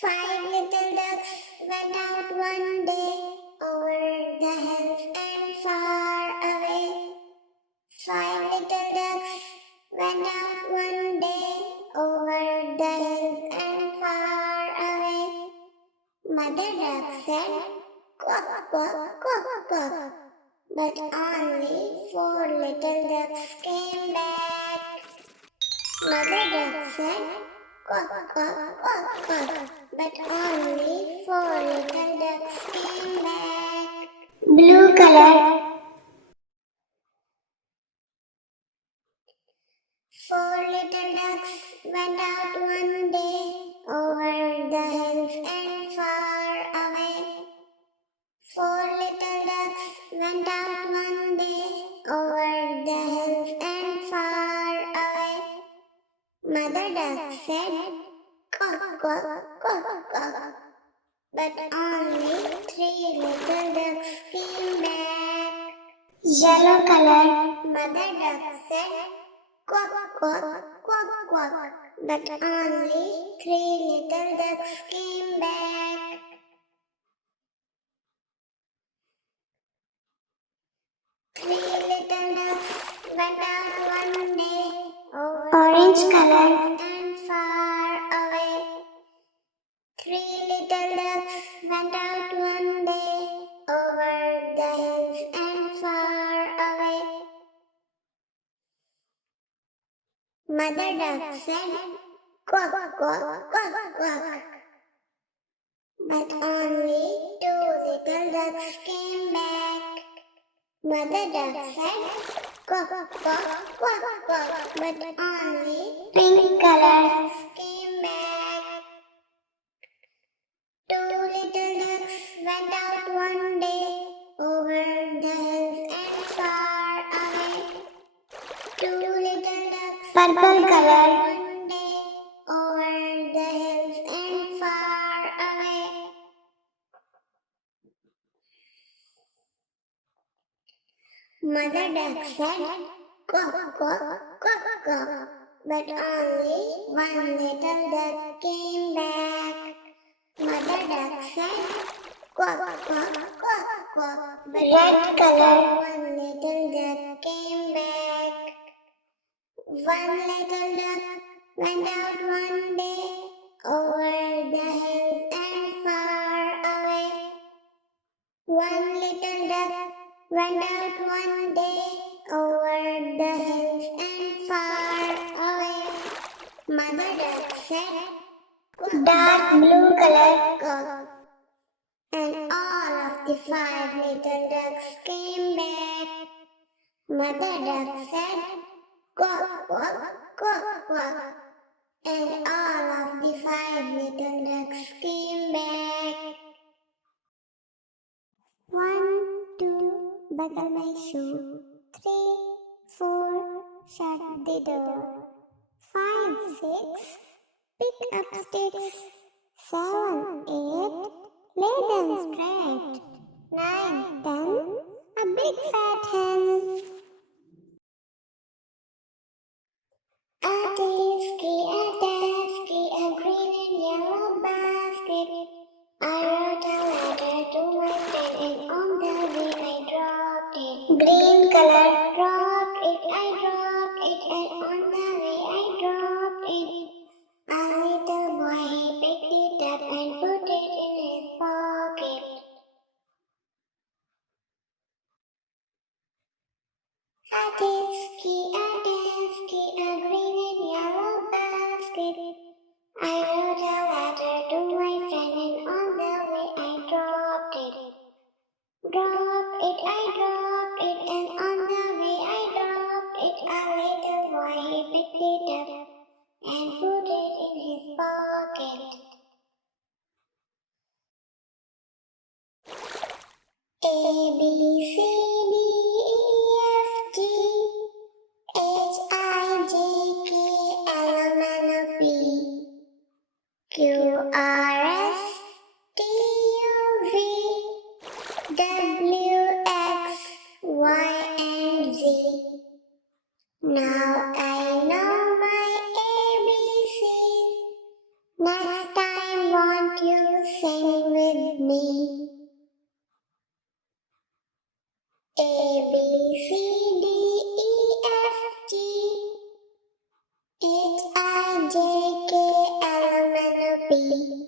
Five little ducks went out one day over the hills and far away. Five little ducks went out one day over the hills and far away. Mother duck said, "Quack, quack, quack, quack." But only four little ducks came back. Mother duck said, "Quack, quack, quack, quack." But only four little ducks came back. Blue color. Four little ducks went out one day over the hills and far away. Four little ducks went out one day over the hills and far away. Mother duck said, "Quack, quack, quack, quack." But only three little ducks came back. Yellow color. Mother duck said, "Quack, quack, quack, quack." But only three little ducks came back. Three little ducks went out one day over orange color and far away. Three little ducks went out one day over the hills and far away. Mother duck said, "Quack, quack, quack, quack." But only two little ducks came back. Mother duck said, "Quack, quack, quack, quack." But only pink color came back. Two little ducks went out one day over the hills and far away. Two little ducks purple color one day over the hills and far away. Mother duck said, "Quack, quack, quack, quack." But only one little duck came back. Mother duck said, "Quack, quack, quack, quack." But red color one little duck came back. One little duck went out one day over the hills and far away. One little duck went out one day over the hills and far away. Mother duck said, "Dark blue color cock." And all of the five little ducks came back. Mother duck said, "Quack, quack, quack, quack." And all of the five little ducks came back. 1, 2, buckle my shoe. 3, 4, shut the door. 5, 6, pick up sticks. 7, 8, lay them straight. 9, 10, a big fat hen. A tasky, a green and yellow basket. I wrote a letter to my friend and on the way I dropped it. Green color, dropped it, I dropped it, and on the way I dropped it. A little boy, he picked it up and put it in his pocket. A tasky, a green and yellow basket. I wrote a letter to my friend and on the way I dropped it. Drop it, I dropped it, and on the way I dropped it. A little boy, he picked it up and put it in his pocket. A, B, C, D, E, F, G, H, I, J, K, L, M, N, O, P, Q, R, S, T, U, V, W, X, Y, and Z. Now I know my ABC. Next time won't puppy.